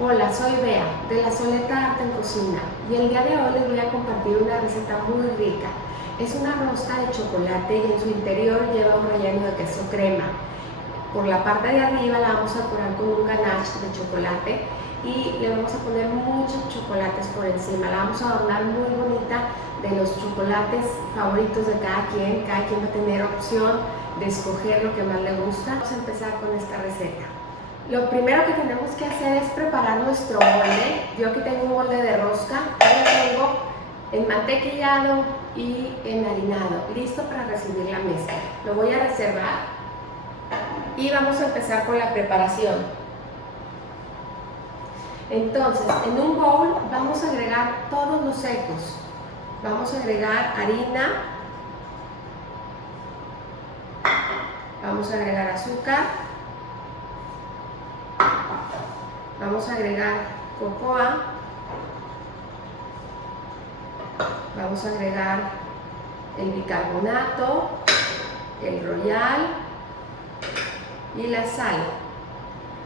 Hola, soy Bea de la Soleta Arte en Cocina y el día de hoy les voy a compartir una receta muy rica. Es una rosca de chocolate y en su interior lleva un relleno de queso crema. Por la parte de arriba la vamos a decorar con un ganache de chocolate y le vamos a poner muchos chocolates por encima. La vamos a adornar muy bonita de los chocolates favoritos de cada quien. Cada quien va a tener opción de escoger lo que más le gusta. Vamos a empezar con esta receta. Lo primero que tenemos que hacer es preparar nuestro molde. Yo aquí tengo un molde de rosca, lo tengo enmantequillado y enharinado, listo para recibir la mezcla. Lo voy a reservar y vamos a empezar con la preparación. Entonces, en un bowl vamos a agregar todos los secos. Vamos a agregar harina, vamos a agregar azúcar, vamos a agregar cocoa, vamos a agregar el bicarbonato, el royal y la sal.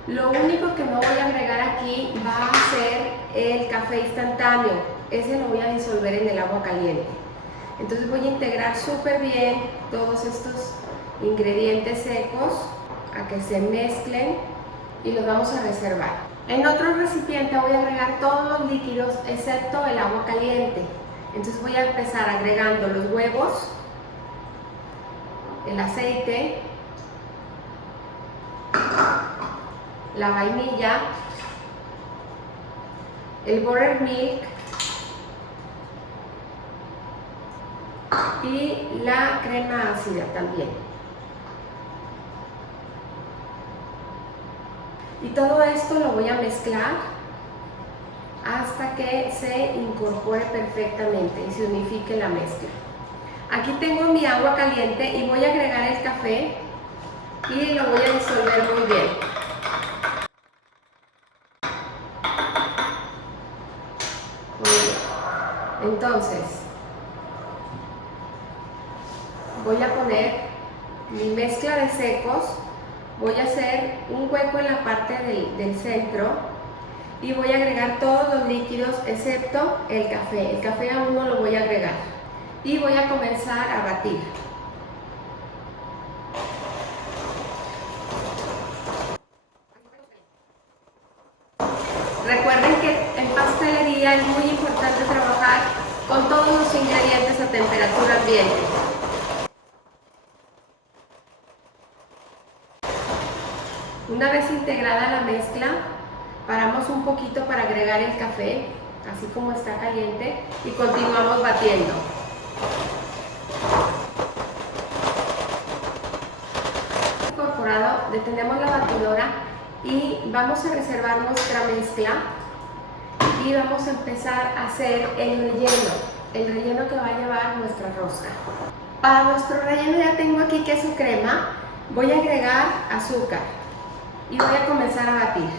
Lo único que no voy a agregar aquí va a ser el café instantáneo. Ese lo voy a disolver en el agua caliente. Entonces voy a integrar súper bien todos estos ingredientes secos a que se mezclen y los vamos a reservar. En otro recipiente voy a agregar todos los líquidos excepto el agua caliente. Entonces voy a empezar agregando los huevos, el aceite, la vainilla, el buttermilk y la crema ácida también. Y todo esto lo voy a mezclar hasta que se incorpore perfectamente y se unifique la mezcla. Aquí tengo mi agua caliente y voy a agregar el café y lo voy a disolver muy bien. Muy bien. Entonces, voy a poner mi mezcla de secos, voy a hacer un hueco en la parte del centro y voy a agregar todos los líquidos excepto el café. El café aún no lo voy a agregar y voy a comenzar a batir. Recuerden que en pastelería es muy importante trabajar con todos los ingredientes a temperatura ambiente. Una vez integrada la mezcla, paramos un poquito para agregar el café, así como está caliente, y continuamos batiendo. Incorporado, detenemos la batidora y vamos a reservar nuestra mezcla y vamos a empezar a hacer el relleno que va a llevar nuestra rosca. Para nuestro relleno ya tengo aquí queso crema, voy a agregar azúcar y voy a comenzar a batir.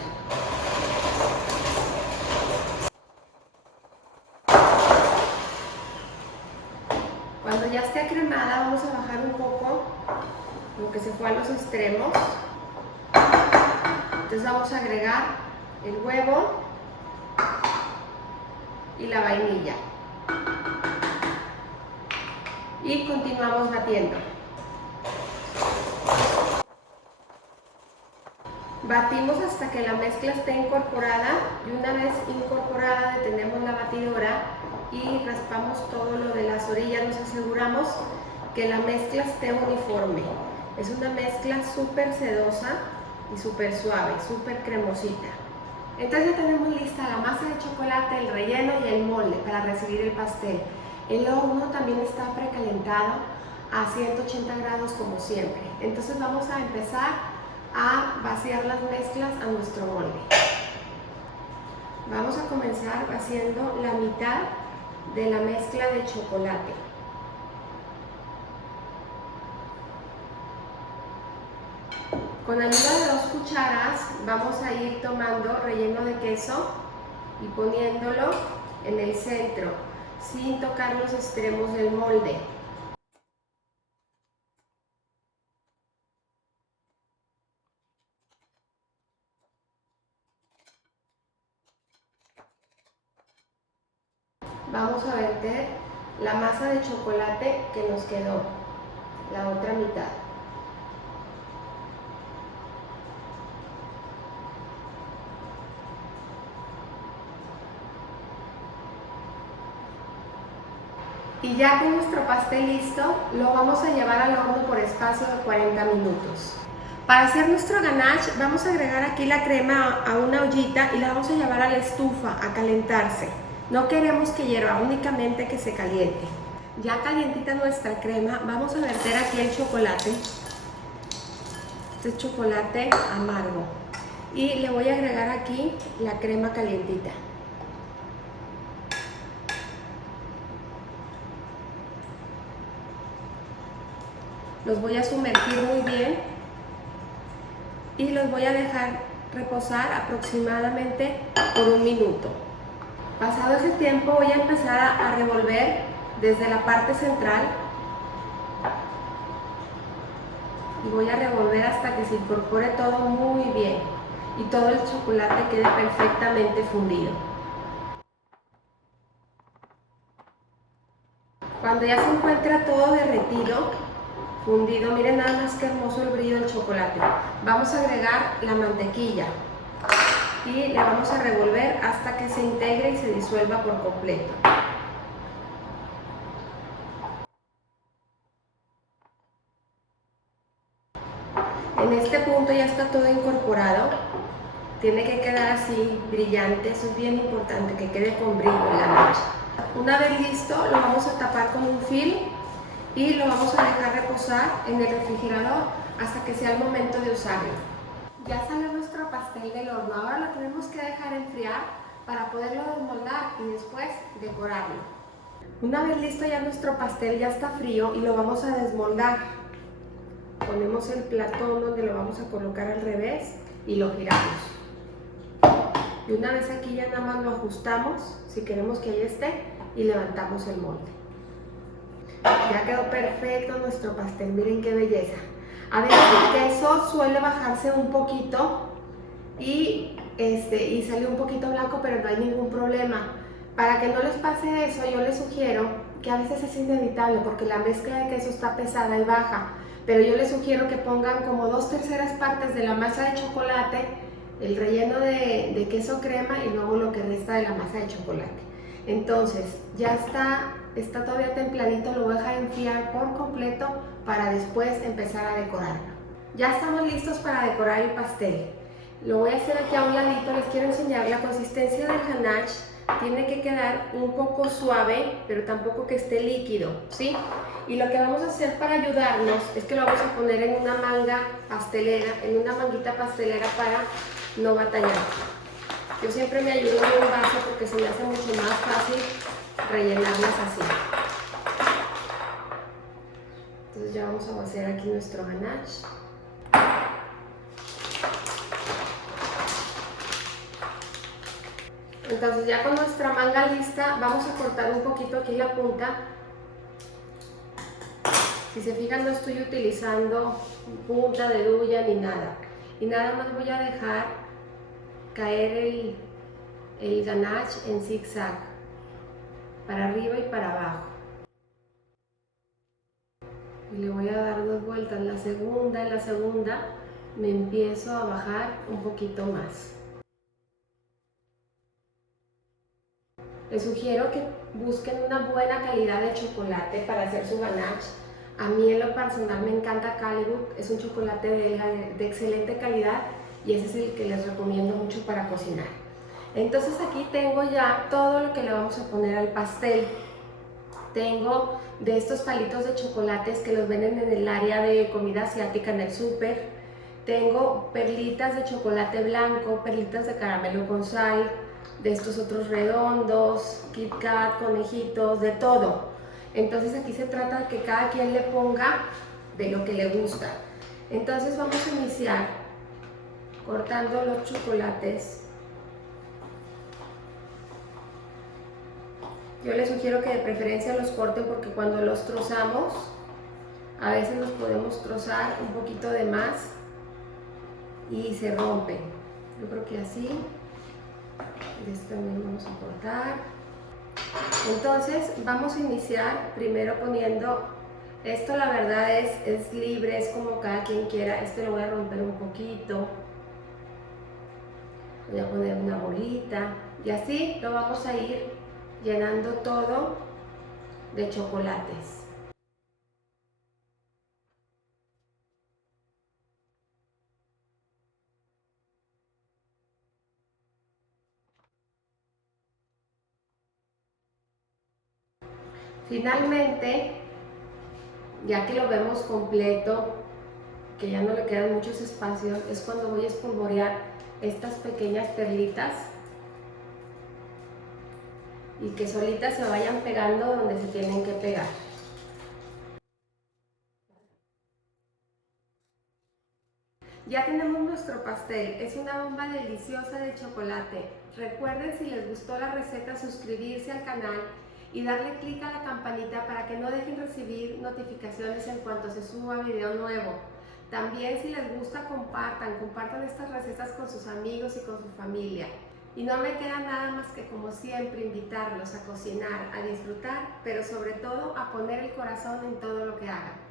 Cuando ya esté cremada vamos a bajar un poco lo que se fue a los extremos. Entonces vamos a agregar el huevo y la vainilla y continuamos batiendo. Batimos hasta que la mezcla esté incorporada y una vez incorporada detenemos la batidora y raspamos todo lo de las orillas. Nos aseguramos que la mezcla esté uniforme. Es una mezcla súper sedosa y súper suave, súper cremosita. Entonces ya tenemos lista la masa de chocolate, el relleno y el molde para recibir el pastel. El horno también está precalentado a 180 grados como siempre. Entonces vamos a empezar a vaciar las mezclas a nuestro molde. Vamos a comenzar vaciando la mitad de la mezcla de chocolate. Con ayuda de 2 cucharas vamos a ir tomando relleno de queso y poniéndolo en el centro sin tocar los extremos del molde. vamos a verter la masa de chocolate que nos quedó, la otra mitad. Y ya con nuestro pastel listo, lo vamos a llevar al horno por espacio de 40 minutos. Para hacer nuestro ganache vamos a agregar aquí la crema a una ollita y la vamos a llevar a la estufa a calentarse. No queremos que hierva, únicamente que se caliente. Ya calientita nuestra crema, vamos a verter aquí el chocolate. Este es chocolate amargo. Y le voy a agregar aquí la crema calientita. Los voy a sumergir muy bien y los voy a dejar reposar aproximadamente por 1 minuto. Pasado ese tiempo voy a empezar a revolver desde la parte central y voy a revolver hasta que se incorpore todo muy bien y todo el chocolate quede perfectamente fundido. Cuando ya se encuentra todo derretido, fundido, miren nada más que hermoso el brillo del chocolate, vamos a agregar la mantequilla y le vamos a revolver hasta que se integre y se disuelva por completo. En este punto ya está todo incorporado, tiene que quedar así brillante, eso es bien importante, que quede con brillo en la noche. Una vez listo, lo vamos a tapar con un film y lo vamos a dejar reposar en el refrigerador hasta que sea el momento de usarlo. Ya salió nuestro pastel del horno, ahora lo tenemos que dejar enfriar para poderlo desmoldar y después decorarlo. Una vez listo ya nuestro pastel ya está frío y lo vamos a desmoldar. Ponemos el platón donde lo vamos a colocar al revés y lo giramos. Y una vez aquí ya nada más lo ajustamos, si queremos que ahí esté, y levantamos el molde. Ya quedó perfecto nuestro pastel, miren qué belleza. A veces el queso suele bajarse un poquito y sale un poquito blanco, pero no hay ningún problema. Para que no les pase eso, yo les sugiero que a veces es inevitable porque la mezcla de queso está pesada y baja, pero yo les sugiero que pongan como 2/3 partes de la masa de chocolate, el relleno de queso crema y luego lo que resta de la masa de chocolate. Entonces ya está todavía templadito, lo voy a dejar enfriar por completo para después empezar a decorarlo. Ya estamos listos para decorar el pastel. Lo voy a hacer aquí a un ladito, les quiero enseñar la consistencia del ganache. Tiene que quedar un poco suave, pero tampoco que esté líquido, ¿sí? Y lo que vamos a hacer para ayudarnos es que lo vamos a poner en una manga pastelera, en una manguita pastelera para no batallar. Yo siempre me ayudo en un vaso porque se me hace mucho más fácil rellenarlas así. Entonces ya vamos a vaciar aquí nuestro ganache. Entonces ya con nuestra manga lista vamos a cortar un poquito aquí la punta. Si se fijan, no estoy utilizando punta de duya ni nada. Y nada más voy a dejar caer el ganache en zigzag, para arriba y para abajo. Y le voy a dar 2 vueltas. En la segunda me empiezo a bajar un poquito más. Les sugiero que busquen una buena calidad de chocolate para hacer su ganache. A mí en lo personal me encanta Caligul, es un chocolate de excelente calidad y ese es el que les recomiendo mucho para cocinar. Entonces aquí tengo ya todo lo que le vamos a poner al pastel. Tengo de estos palitos de chocolates que los venden en el área de comida asiática en el súper. Tengo perlitas de chocolate blanco, perlitas de caramelo con sal, de estos otros redondos, Kit Kat, conejitos, de todo. Entonces aquí se trata de que cada quien le ponga de lo que le gusta. Entonces vamos a iniciar cortando los chocolates. Yo les sugiero que de preferencia los corten porque cuando los trozamos, a veces los podemos trozar un poquito de más y se rompen. Yo creo que así. Este también vamos a cortar. Entonces vamos a iniciar primero poniendo, esto la verdad es libre, es como cada quien quiera. Este lo voy a romper un poquito, voy a poner una bolita y así lo vamos a ir llenando todo de chocolates. Finalmente, ya que lo vemos completo, que ya no le quedan muchos espacios, es cuando voy a espolvorear estas pequeñas perlitas y que solitas se vayan pegando donde se tienen que pegar. Ya tenemos nuestro pastel, es una bomba deliciosa de chocolate. Recuerden, si les gustó la receta, suscribirse al canal y darle clic a la campanita para que no dejen recibir notificaciones en cuanto se suba video nuevo. También, si les gusta, compartan estas recetas con sus amigos y con su familia. Y no me queda nada más que, como siempre, invitarlos a cocinar, a disfrutar, pero sobre todo a poner el corazón en todo lo que hagan.